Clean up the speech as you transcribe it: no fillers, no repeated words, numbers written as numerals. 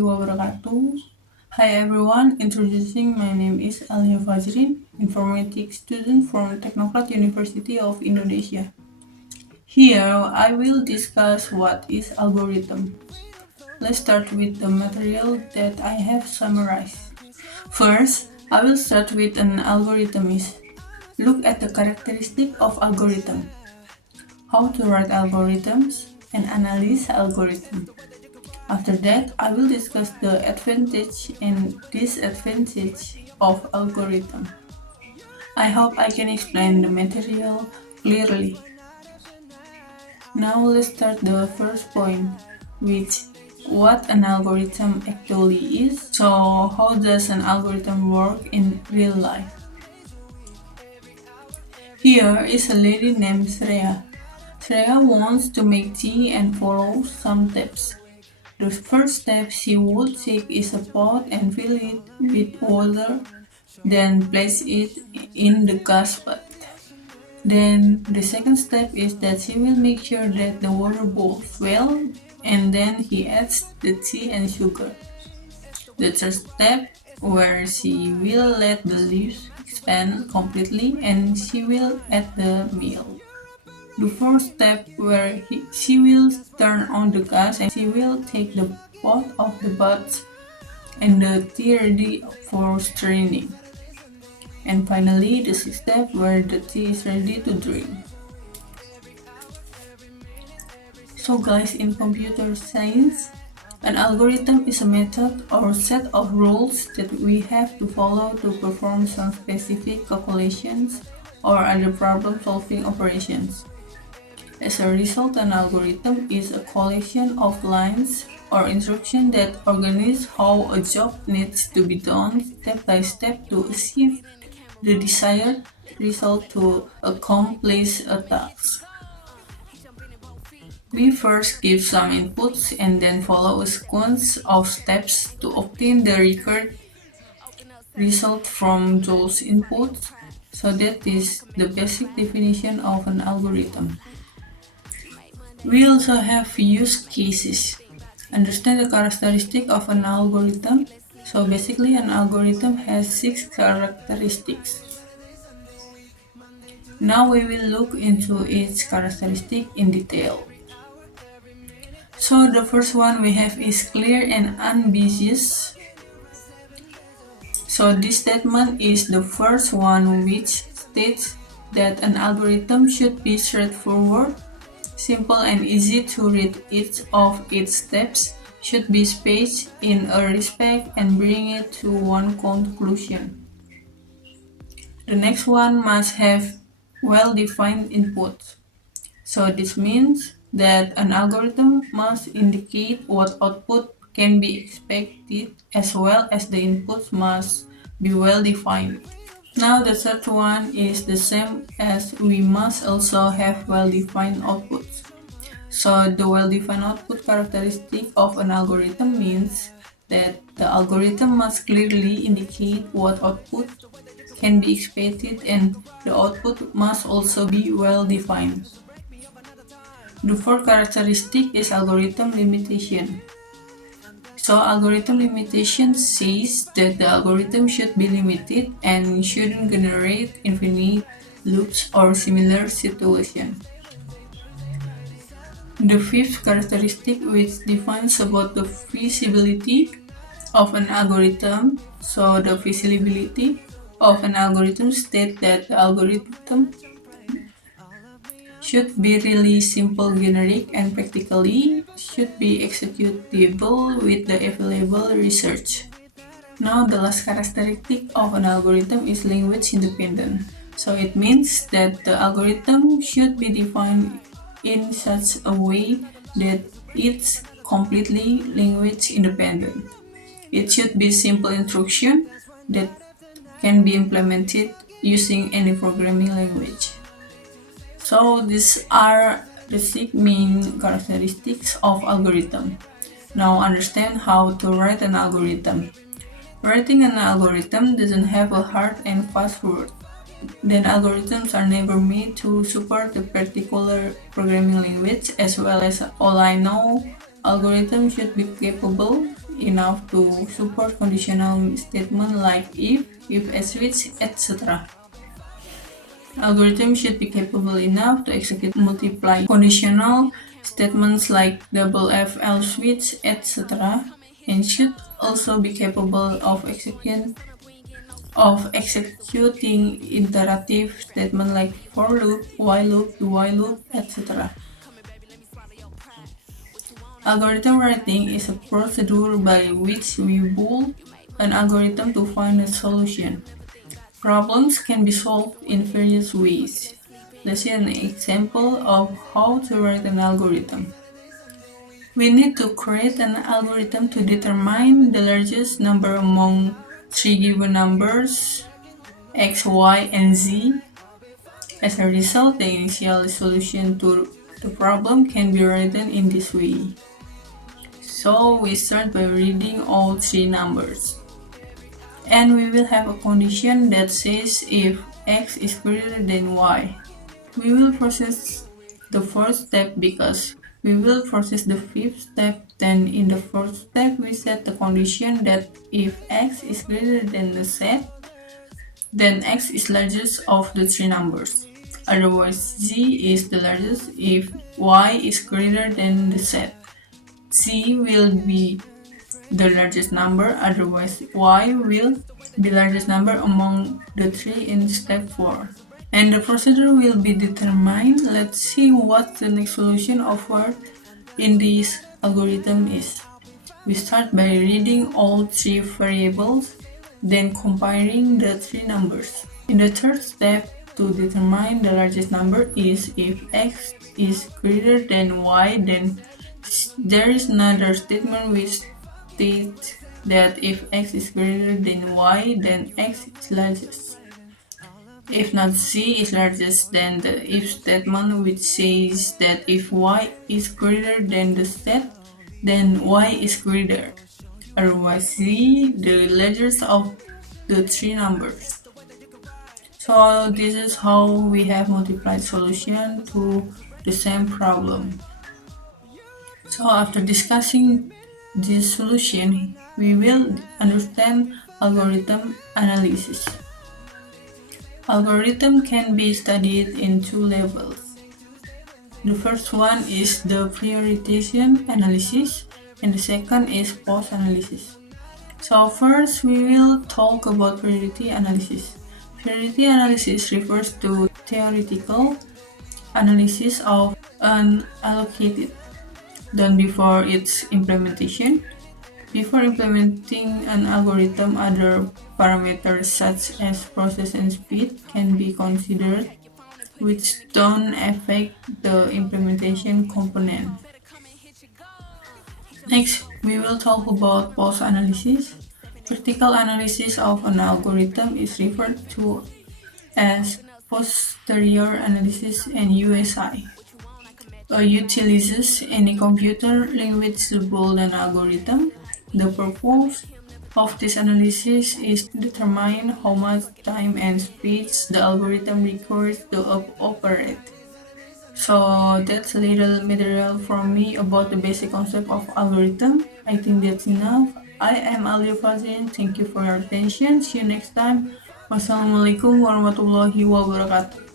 warahmatullahi wabarakatuh. Hi everyone, introducing my name is Alliya Fajrin, informatics student from Technocrat University of Indonesia. Here I will discuss what is algorithm. Let's start with the material that I have summarized. First, I will start with an algorithm is. Look at the characteristic of algorithm, how to write algorithms, and analyze algorithm. After that, I will discuss the advantage and disadvantage of algorithm. I hope I can explain the material clearly. Now let's start the first point, which what an algorithm actually is. So how does an algorithm work in real life? Here is a lady named Shreya. Shreya wants to make tea and follows some steps. The first step she would take is a pot and fill it with water, then place it in the gas pot. Then the second step is that she will make sure that the water boils well, and then he adds the tea and sugar. The third step where she will let the leaves expand completely and she will add the milk. The fourth step where she will turn on the gas and she will take the pot off the pot and the tea ready for straining. And finally, the sixth step where the tea is ready to drink. So guys, in computer science, an algorithm is a method or set of rules that we have to follow to perform some specific calculations or other problem-solving operations. As a result, an algorithm is a collection of lines or instructions that organize how a job needs to be done step by step to achieve the desired result to accomplish a task. We first give some inputs and then follow a sequence of steps to obtain the required result from those inputs. So that is the basic definition of an algorithm. We also have use cases. Understand the characteristic of an algorithm. So basically an algorithm has 6 characteristics. Now we will look into its characteristic in detail. So the first one we have is clear and unambiguous. So this statement is the first one which states that an algorithm should be straightforward, simple and easy to read. Each of its steps should be spaced in a respect and bring it to one conclusion. The next one must have well-defined inputs. So this means that an algorithm must indicate what output can be expected as well as the inputs must be well defined. Now the third one is the same as we must also have well-defined outputs. So the well-defined output characteristic of an algorithm means that the algorithm must clearly indicate what output can be expected and the output must also be well defined. The fourth characteristic is algorithm limitation. So algorithm limitation says that the algorithm should be limited and shouldn't generate infinite loops or similar situations. The fifth characteristic which defines about the feasibility of an algorithm. So the feasibility of an algorithm states that the algorithm should be really simple, generic, and practically should be executable with the available research. Now the last characteristic of an algorithm is language independent. So it means that the algorithm should be defined in such a way that it's completely language independent. It should be simple instruction that can be implemented using any programming language. So these are the 6 main characteristics of algorithm. Now understand how to write an algorithm. Writing an algorithm doesn't have a hard and fast rule. Then algorithms are never made to support a particular programming language. As well as all I know, algorithms should be capable enough to support conditional statements like if a switch, etc. Algorithm should be capable enough to execute multiply conditional statements like double F else switch, etc. and should also be capable of executing iterative statements like for loop, while loop, do while loop, etc. Algorithm writing is a procedure by which we build an algorithm to find a solution. Problems can be solved in various ways. Let's see an example of how to write an algorithm. We need to create an algorithm to determine the largest number among three given numbers x, y, and z. As a result, the initial solution to the problem can be written in this way. So we start by reading all three numbers. And we will have a condition that says if x is greater than y. We will process the first step because we will process the fifth step. Then in the first step we set the condition that if x is greater than the set, then x is largest of the three numbers. Otherwise z is the largest if y is greater than the set. Z will be the largest number, otherwise y will be largest number among the three in step 4. And the procedure will be determined. Let's see what the next solution offered in this algorithm is. We start by reading all three variables, then comparing the three numbers. In the third step, to determine the largest number is if x is greater than y, then there is another statement which states that if x is greater than y, then x is largest. If not z is largest, then the if statement which says that if y is greater than the set, then y is greater. Otherwise z the largest of the three numbers. So this is how we have multiplied solution to the same problem. So after discussing this solution, we will understand algorithm analysis. Algorithm can be studied in two levels. The first one is the prioritization analysis and the second is post-analysis. So first we will talk about priority analysis. Priority analysis refers to theoretical analysis of an allocated done before its implementation. Before implementing an algorithm, other parameters such as processing speed can be considered, which don't affect the implementation component. Next, we will talk about post-analysis. Critical analysis of an algorithm is referred to as posterior analysis and USI. Utilizes any computer language to build an algorithm. The purpose of this analysis is to determine how much time and speed the algorithm requires to operate. So that's a little material from me about the basic concept of algorithm. I think that's enough. I am Alliya Fajrin. Thank you for your attention. See you next time. Wassalamualaikum warahmatullahi wabarakatuh.